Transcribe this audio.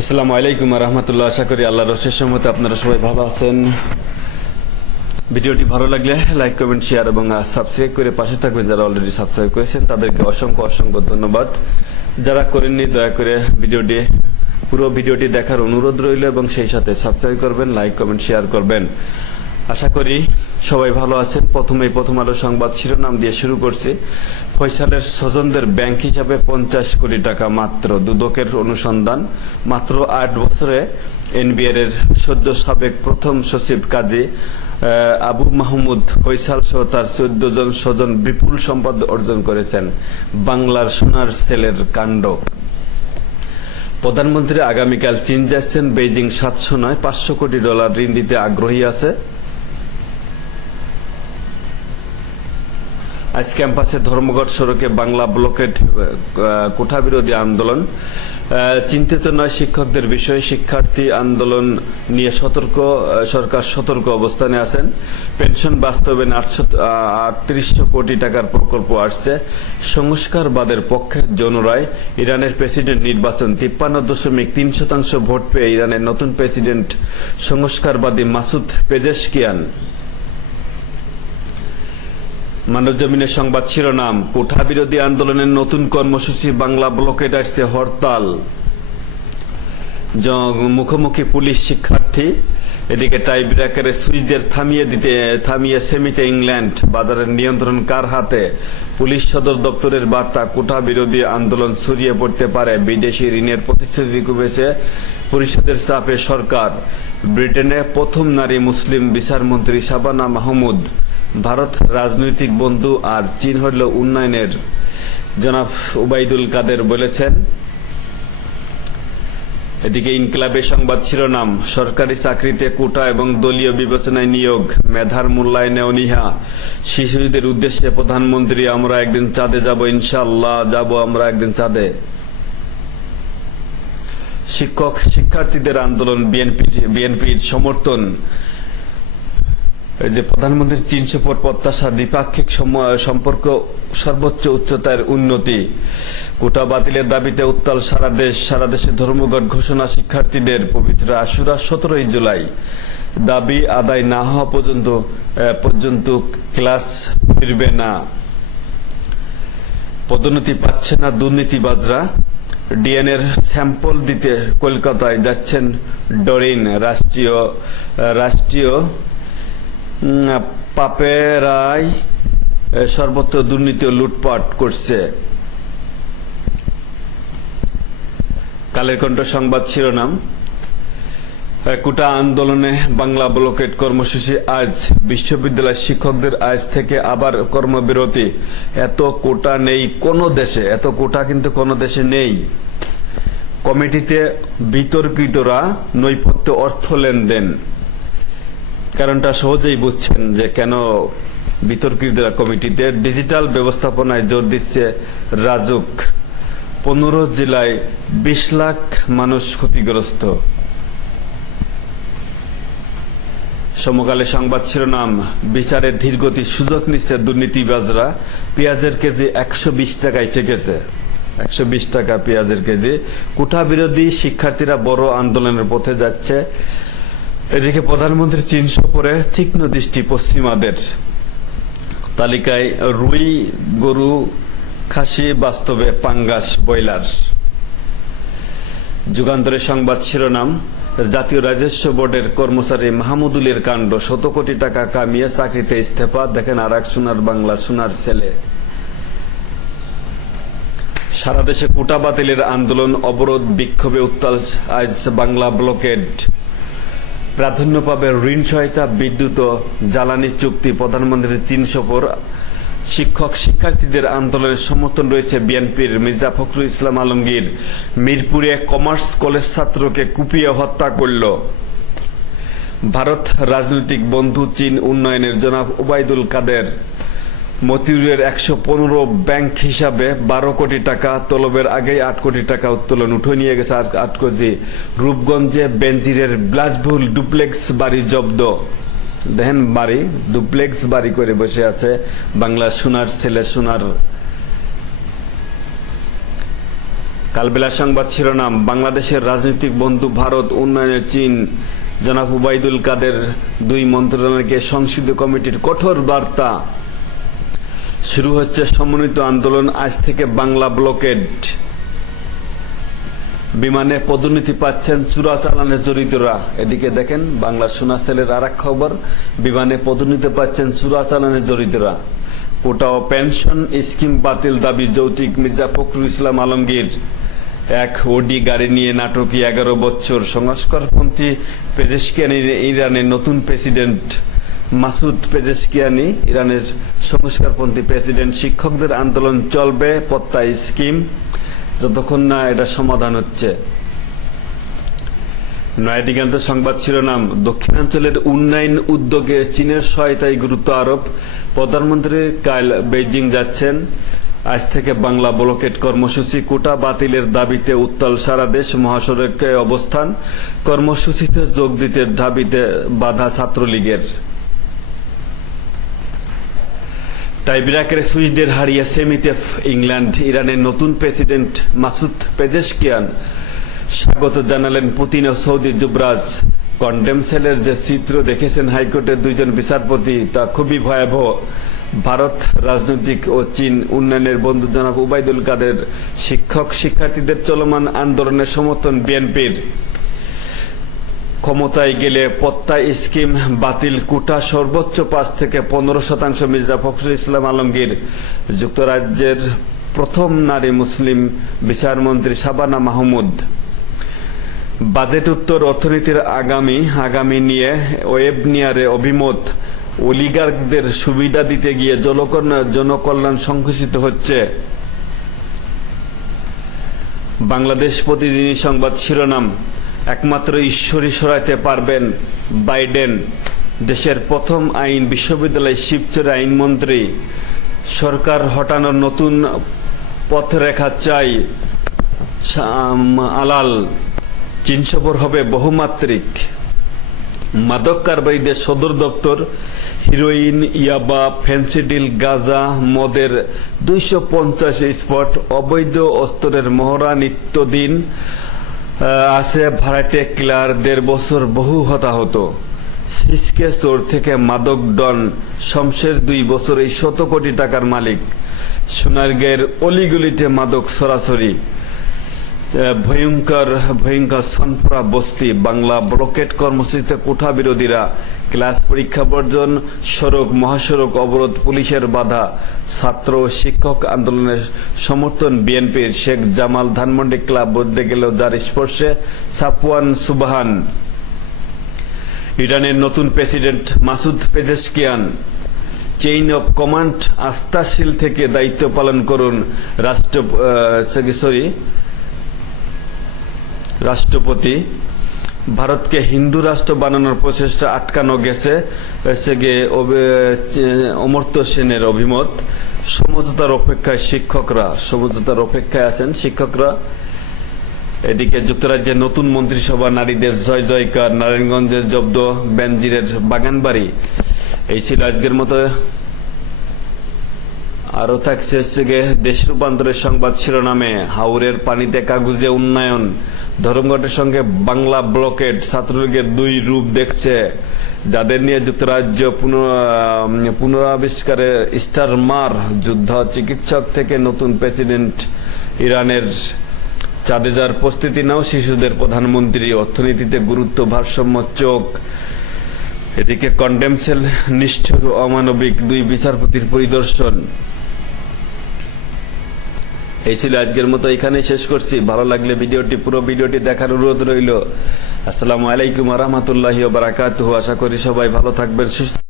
আসসালামু আলাইকুম রহমতুল্লাহ। আশা করি আল্লাহ রসের সম্মতে আপনারা সবাই ভালো আছেন। ভিডিওটি ভালো লাগলে লাইক, কমেন্ট, শেয়ার এবং সাবস্ক্রাইব করে পাশে থাকবেন যারা অলরেডি সাবস্ক্রাইব করেছেন, তাদেরকে অসংখ্য অসংখ্য ধন্যবাদ। যারা করেননি, দয়া করে ভিডিওটি, পুরো ভিডিওটি দেখার অনুরোধ রইল এবং সেই সাথে সাবস্ক্রাইব করবেন, লাইক, কমেন্ট, শেয়ার করবেন। আশা করি সবাই ভালো আছেন। প্রথমেই প্রথম আলো সংবাদ শিরোনাম দিয়ে শুরু করছি। ফয়সালের স্বজনদের ব্যাংক হিসাবে পঞ্চাশ কোটি টাকা মাত্র দুদকের অনুসন্ধান। মাত্র আট বছরে এনবিআর এর সদ্য সাবেক প্রথম সচিব কাজী আবু মাহমুদ ফয়সাল সহ তার চোদ্দ জন স্বজন বিপুল সম্পদ অর্জন করেছেন। বাংলার সোনার সেলের কাণ্ড। প্রধানমন্ত্রী আগামীকাল চীন যাচ্ছেন, বেইজিং সাতশো নয়, পাঁচশো কোটি ডলার ঋণ দিতে আগ্রহী আছে। আজ ক্যাম্পাসে ধর্মঘট সড়কে বাংলা ব্লকেট কোঠা বিরোধী আন্দোলন। চিন্তিত নয় শিক্ষকদের বিষয়ে। শিক্ষার্থী আন্দোলন নিয়ে সতর্ক সরকার সতর্ক অবস্থানে আছেন। পেনশন বাস্তবায়ন আটশো আটত্রিশশো কোটি টাকার প্রকল্প আসছে। সংস্কারবাদের পক্ষে যৌন রায়, ইরানের প্রেসিডেন্ট নির্বাচন তিপ্পান্ন দশমিক তিন শতাংশ ভোট পেয়ে ইরানের নতুন প্রেসিডেন্ট সংস্কারবাদী মাসুদ পেজেশকিয়ান মানব জমিনের সংবাদ শিরোনাম কোঠা বিরোধী আন্দোলনের নতুন কর্মসূচি বাংলা ব্লকেট আসছে হরতাল। মুখোমুখি পুলিশ শিক্ষার্থী, এদিকে টাই ব্রেকারে সুইচদের থামিয়ে দিতে, থামিয়ে সেমিতে ইংল্যান্ড। বাজারের নিয়ন্ত্রণ কার হাতে? পুলিশ সদর দপ্তরের বার্তা কোঠা বিরোধী আন্দোলন ছড়িয়ে পড়তে পারে। বিদেশি ঋণের প্রতিশ্রুতি কমেছে পরিষদের চাপে সরকার। ব্রিটেনে প্রথম নারী মুসলিম বিচারমন্ত্রী শাবানা মাহমুদ। ভারত রাজনৈতিক বন্ধু আর চীন হল উন্নয়নের। জনাব উবাইদুল কাদের বলেছেন, এদিকে ইনকিলাবের সংবাদ শিরোনাম, সরকারি চাকরিতে কোটা এবং দলীয় বিবেচনায় নিয়োগ, মেধার মূল্যায়নে অনীহা শিশুদের উদ্দেশ্যে প্রধানমন্ত্রী, আমরা একদিন চাঁদে যাব, ইনশাআল্লাহ যাব আমরা একদিন চাঁদে। শিক্ষক, শিক্ষার্থীদের আন্দোলন বিএনপি বিএনপির সমর্থন। যে প্রধানমন্ত্রীর চীন সফর প্রত্যাশা দ্বিপাক্ষিক সম্পর্ক সর্বোচ্চ উচ্চতার উন্নতি। কোটা বাতিলের দাবিতে উত্তাল সারা দেশ, সারা দেশে ধর্মঘট ঘোষণা শিক্ষার্থীদের পবিত্র আশুরা সতেরোই জুলাই। দাবি আদায় না হওয়া পর্যন্ত পর্যন্ত ক্লাস ফিরবে না। পদোন্নতি পাচ্ছে না দুর্নীতিবাজরা। ডিএনএর স্যাম্পল দিতে কলকাতায় যাচ্ছেন ডরিন, রাষ্ট্রীয় রাষ্ট্রীয় পাপেরাই সর্বত্র দুর্নীতি ও লুটপাট করছে। কালের কণ্ঠ সংবাদ শিরোনাম। কোটা আন্দোলনে বাংলা ব্লকেট কর্মসূচি আজ। বিশ্ববিদ্যালয় শিক্ষকদের আজ থেকে আবার কর্মবিরতি। এত কোটা নেই কোনো দেশে, এত কোটা কিন্তু কোনো দেশে নেই। কমিটিতে বিতর্কিতরা নৈপথ্য অর্থ লেনদেন। কারণটা সহজেই বুঝছেন যে কেন বিতর্কিতরা কমিটিতে ডিজিটাল ব্যবস্থাপনায় জোর দিচ্ছে রাজুক। পনেরো জেলায় বিশ লাখ মানুষ ক্ষতিগ্রস্ত। সমকালে সংবাদ শিরোনাম, বিচারে ধীরগতির সুযোগ নিচ্ছে দুর্নীতিবাজরা, পেঁয়াজের কেজি একশো বিশ টাকায় ঠেকেছে। একশো বিশ টাকা পেঁয়াজের কেজি। কোঠা বিরোধী শিক্ষার্থীরা বড় আন্দোলনের পথে যাচ্ছে। এদিকে প্রধানমন্ত্রী চীন সফরে তীক্ষ্ণ দৃষ্টি পশ্চিমাদের। তালিকায় রুই, গরু, খাসি, বাস্তবে পাঙ্গাস বয়লার যুগান্তরের সংবাদ শিরোনাম, জাতীয় রাজস্ব বোর্ডের কর্মচারী মাহমুদুলের কাণ্ড, শত কোটি টাকা কামিয়ে চাকরিতে ইস্তফা, দেখেন আর এক সোনার বাংলা, সোনার ছেলে সারা দেশে কোটা বাতিলের আন্দোলন, অবরোধ, বিক্ষোভে উত্তাল আজ বাংলা ব্লকেড। প্রাধান্য পাবে ঋণ সহায়তা, বিদ্যুৎ ও জ্বালানি চুক্তি প্রধানমন্ত্রীর চীন সফর শিক্ষক শিক্ষার্থীদের আন্দোলনের সমর্থন রয়েছে বিএনপির মির্জা ফখরুল ইসলাম আলমগীর। মিরপুরে কমার্স কলেজ ছাত্রকে কুপিয়ে হত্যা করল। ভারত রাজনৈতিক বন্ধু চীন উন্নয়নের জনাব ওবায়দুল কাদের। মতিউরের একশো পনেরো ব্যাংক হিসাবে বারো কোটি টাকা, তলবের আগেই আট কোটি টাকা উত্তোলন উঠে নিয়ে গেছে আট কোটি। রূপগঞ্জে বেনজিরের বিলাসবহুল ডুপ্লেক্স বাড়ি জব্দ। দেখেন বাড়ি, ডুপ্লেক্স বাড়ি করে বসে আছে বাংলা সোনার ছেলে সোনার। কালবেলা সংবাদ শিরোনাম, বাংলাদেশের রাজনৈতিক বন্ধু ভারত উন্নয়নে চীন। জনাব উবাইদুল কাদের, দুই মন্ত্রণালয়কে সংসদীয় কমিটির কঠোর বার্তা। শুরু হচ্ছে সমন্বিত আন্দোলন। আজ থেকে বাংলা ব্লকেড বিমানে পদোন্নতি পাচ্ছেন চোরাচালানে জড়িতরা। এদিকে দেখেন বাংলা সোনা সেলের আর এক খবর, বিমানে পদোন্নতি পাচ্ছেন চোরাচালানে জড়িতরা। কোটা ও পেনশন স্কিম বাতিল দাবি যৌতিক মির্জা ফখরুল ইসলাম আলমগীর। এক ওডি গাড়ি নিয়ে নাটকী এগারো বছর সংস্কারপন্থী পেজেশকিয়ানি ইরানের নতুন প্রেসিডেন্ট মাসুদ পেজেশকিয়ানি ইরানের সংস্কারপন্থী প্রেসিডেন্ট, শিক্ষকদের আন্দোলন চলবে, পত্তা স্কিম। যতক্ষণ না এটা সমাধান হচ্ছে। নয়াদিগান্ত সংবাদ শিরোনাম, দক্ষিণাঞ্চলের উন্নয়ন উদ্যোগে চীনের সহায়তায় গুরুত্ব আরোপ। প্রধানমন্ত্রী কাল বেইজিং যাচ্ছেন। আজ থেকে বাংলা ব্লকেট কর্মসূচি কোটা বাতিলের দাবিতে উত্তাল সারা দেশ, মহাসড়কে অবস্থান। কর্মসূচিতে যোগ দিতে দাবিতে বাধা ছাত্রলীগের। টাইব্রেকারে সুইসদের হারিয়ে সেমিতে ইংল্যান্ড, ইরানের নতুন প্রেসিডেন্ট মাসুদ পেজেশকিয়ান স্বাগত জানালেন পুতিন ও সৌদি যুবরাজ। কন্ডেম সেলের যে চিত্র দেখেছেন হাইকোর্টের দুইজন বিচারপতি, তা খুবই ভয়াবহ। ভারত রাজনৈতিক ও চীন উন্নয়নের বন্ধু জনাব উবাইদুল কাদের শিক্ষক শিক্ষার্থীদের চলমান আন্দোলনের সমর্থন বিএনপির। ক্ষমতায় গেলে পত্তা স্কিম বাতিল কোটা সর্বোচ্চ পাঁচ থেকে পনেরো শতাংশ মির্জা ফখরুল ইসলাম আলমগীর। যুক্তরাজ্যের প্রথম নারী মুসলিম বিচারমন্ত্রী শাবানা মাহমুদ। বাজেট উত্তর অর্থনীতির আগামী আগামী নিয়ে ওয়েব নিয়ারে অভিমত। অলিগার্কদের সুবিধা দিতে গিয়ে জনকল্যাণ সংকুচিত হচ্ছে। বাংলাদেশ প্রতিদিনই সংবাদ শিরোনাম। একমাত্র ঈশ্বরই সরাইতে পারবেন। বাইডেন, দেশের প্রথম আইন বিশ্ববিদ্যালয় শিবচর আইনমন্ত্রী। সরকার হটানোর নতুন পথরেখা চাই। আলাল চীন হবে বহুমাত্রিক। মাদক কারবারিদের সদর দপ্তর, হিরোইন, ইয়াবা ফেন্সিডিল গাজা, মদের দুইশো পঞ্চাশ স্পট অবৈধ অস্ত্রের মহড়া নিত্যদিন। আছে ভাড়াটে কিলার দেড় বছর বহু হতাহত। সিসকে চোর থেকে মাদক ডন শমশের দুই বছর এই শত কোটি টাকার মালিক। সোনারগাঁয়ের অলিগুলিতে মাদক সরাসরি। ভয়ঙ্কর ভয়ঙ্কর সনফরা বস্তি বাংলা ব্লকেট কর্মসূচিতে কোঠা বিরোধীরা ক্লাস পরীক্ষা বর্জন, সড়ক, মহাসড়ক অবরোধ, পুলিশের বাধা। ছাত্র শিক্ষক আন্দোলনের সমর্থন বিএনপির শেখ জামাল ধানমন্ডি ক্লাব বদলে গেল যার স্পর্শে। সাপওয়ান সুবাহান। ইরানের নতুন president Masoud Pezeshkian. Chain of command আস্থাশীল থেকে দায়িত্ব পালন করুন রাষ্ট্র সরি, রাষ্ট্রপতি। ভারতকে হিন্দু রাষ্ট্র বানানোর প্রচেষ্টা আটকানো গেছে হচ্ছে গিয়ে অমর্ত্য সেনের অভিমত। সমঝোতার অপেক্ষায় শিক্ষকরা, সমঝোতার অপেক্ষায় আছেন শিক্ষকরা। এদিকে যুক্তরাজ্যের নতুন মন্ত্রিসভা, নারীদের জয় জয়কার, নারায়ণগঞ্জের জব্দ, বেনজিরের বাগানবাড়ি। এই ছিল আজকের মতো। আরও থাকছে দেশ রূপান্তরের সংবাদ শিরোনামে। হাওরের পানিতে কাগুজে উন্নয়ন। ধর্মঘটের সঙ্গে বাংলা ব্লকেট ছাত্রলীগের দুই রূপ দেখছে, যাদের নিয়ে যুক্তরাজ্য পুনঃ- পুনরাবিষ্কারের স্টার মার যুদ্ধ। চিকিৎসক থেকে নতুন প্রেসিডেন্ট ইরানের চাঁদে যাওয়ার প্রস্তুতি নাও। শিশুদের প্রধানমন্ত্রী অর্থনীতিতে গুরুত্ব, ভারসাম্য, চোখ, এদিকে কন্ডেমসেল নিষ্ঠুর, অমানবিক দুই বিচারপতির পরিদর্শন। এই ছিল আজকের মতো এখানেই শেষ করছি। ভালো লাগলে ভিডিওটি, পুরো ভিডিওটি দেখার অনুরোধ রইল। আসসালামু আলাইকুম আহমতুল্লাহ বারাকাত আশা করি সবাই ভালো থাকবেন, সুস্থ